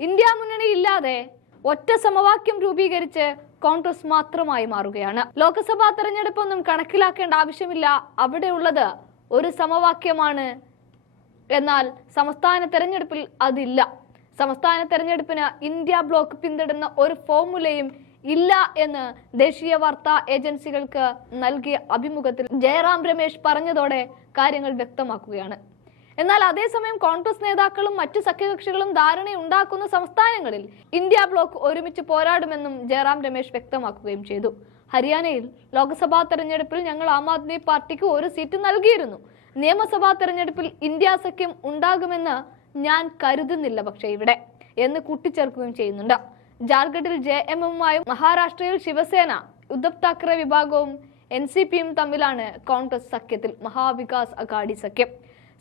India മുന്നണി ഇല്ലാതെ ഒറ്റ സമവാക്യം രൂപീകരിച്ച് കോൺഗ്രസ് മാത്രമായി മാറുകയാണ്. ലോക്സഭാ തെരഞ്ഞെടുപ്പൊന്നും കണക്കിലാക്കേണ്ട ആവശ്യമില്ല. അവിടെയുള്ളത് ഒരു സമവാക്യമാണ്. എന്നാൽ സംസ്ഥാന തെരഞ്ഞെടുപ്പിൽ അതില്ല. സംസ്ഥാന തെരഞ്ഞെടുപ്പിന് ഇന്ത്യ ബ്ലോക്ക് പിന്തുടരുന്ന ഒരു ഫോർമുലയും ഇല്ല എന്ന് ദേശീയ വാർത്താ ഏജൻസികൾക്ക് നൽകിയ അഭിമുഖത്തിൽ ജയറാം രമേശ് പറഞ്ഞതോടെ കാര്യങ്ങൾ വ്യക്തമാക്കുകയാണ്. എന്നാൽ അതേസമയം കോൺഗ്രസ് നേതാക്കളും മറ്റു സഖ്യകക്ഷികളും ധാരണയുണ്ടാക്കുന്ന സംസ്ഥാനങ്ങളിൽ ഇന്ത്യ ബ്ലോക്ക് ഒരുമിച്ച് പോരാടുമെന്നും ജയറാം രമേശ് വ്യക്തമാക്കുകയും ചെയ്തു. ഹരിയാനയിൽ ലോക്സഭാ തെരഞ്ഞെടുപ്പിൽ ഞങ്ങൾ ആം ആദ്മി പാർട്ടിക്ക് ഒരു സീറ്റ് നൽകിയിരുന്നു. നിയമസഭാ തെരഞ്ഞെടുപ്പിൽ ഇന്ത്യ സഖ്യം ഉണ്ടാകുമെന്ന് ഞാൻ കരുതുന്നില്ല പക്ഷേ ഇവിടെ എന്ന് കൂട്ടിച്ചേർക്കുകയും ചെയ്യുന്നുണ്ട്. ജാർഖണ്ഡിൽ ജെ എം എമ്മുമായും മഹാരാഷ്ട്രയിൽ ശിവസേന ഉദ്ധവ് താക്കറെ വിഭാഗവും എൻ സി പിയും തമ്മിലാണ് കോൺഗ്രസ് സഖ്യത്തിൽ മഹാവികാസ് അഘാഡി സഖ്യം.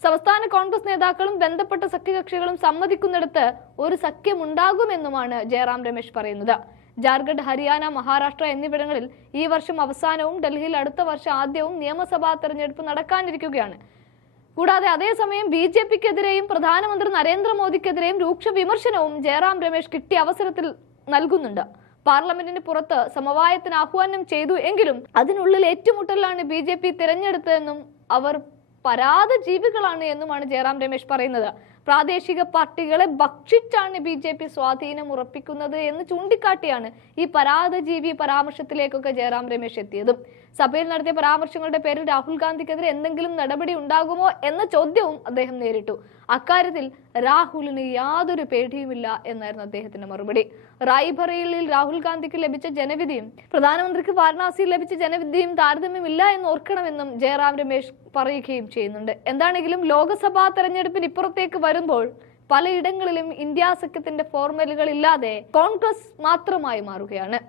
സംസ്ഥാന കോൺഗ്രസ് നേതാക്കളും ബന്ധപ്പെട്ട സഖ്യകക്ഷികളും സമ്മതിക്കുന്നിടത്ത് ഒരു സഖ്യമുണ്ടാകുമെന്നുമാണ് ജയറാം രമേശ് പറയുന്നത്. ജാർഖണ്ഡ് ഹരിയാന മഹാരാഷ്ട്ര എന്നിവിടങ്ങളിൽ ഈ വർഷം അവസാനവും ഡൽഹിയിൽ അടുത്ത വർഷം ആദ്യവും നിയമസഭാ തെരഞ്ഞെടുപ്പ് നടക്കാനിരിക്കുകയാണ്. കൂടാതെ അതേസമയം ബി ജെ പിക്കെതിരെയും പ്രധാനമന്ത്രി നരേന്ദ്രമോദിക്കെതിരെയും രൂക്ഷ വിമർശനവും ജയറാം രമേശ് കിട്ടിയ അവസരത്തിൽ നൽകുന്നുണ്ട്. പാർലമെന്റിന് പുറത്ത് സമവായത്തിന് ആഹ്വാനം ചെയ്തു എങ്കിലും അതിനുള്ളിൽ ഏറ്റുമുട്ടലാണ് ബി ജെ പി തിരഞ്ഞെടുത്തതെന്നും അവർ പരാത ജീവികളാണ് എന്നുമാണ് ജയറാം രമേശ് പറയുന്നത്. പ്രാദേശിക പാർട്ടികളെ ഭക്ഷിച്ചാണ് ബി ജെ പി സ്വാധീനം ഉറപ്പിക്കുന്നത് എന്ന് ചൂണ്ടിക്കാട്ടിയാണ് ഈ പരാതജീവി പരാമർശത്തിലേക്കൊക്കെ ജയറാം രമേശ് എത്തിയതും. സഭയിൽ നടത്തിയ പരാമർശങ്ങളുടെ പേരിൽ രാഹുൽ ഗാന്ധിക്കെതിരെ എന്തെങ്കിലും നടപടി ഉണ്ടാകുമോ എന്ന ചോദ്യവും അദ്ദേഹം നേരിട്ടു. അക്കാര്യത്തിൽ രാഹുലിന് യാതൊരു പേടിയുമില്ല എന്നായിരുന്നു അദ്ദേഹത്തിന്റെ മറുപടി. റായ്ബറേലിയിൽ രാഹുൽ ഗാന്ധിക്ക് ലഭിച്ച ജനവിധിയും പ്രധാനമന്ത്രിക്ക് വാരണാസിയിൽ ലഭിച്ച ജനവിധിയും താരതമ്യമില്ല എന്ന് ഓർക്കണമെന്നും ജയറാം രമേശ് പറയുകയും ചെയ്യുന്നുണ്ട്. എന്താണെങ്കിലും ലോക്സഭാ തെരഞ്ഞെടുപ്പിന് ഇപ്പുറത്തേക്ക് വരുമ്പോൾ പലയിടങ്ങളിലും ഇന്ത്യ സഖ്യത്തിന്റെ ഫോർമുലകൾ ഇല്ലാതെ കോൺഗ്രസ് മാത്രമായി മാറുകയാണ്.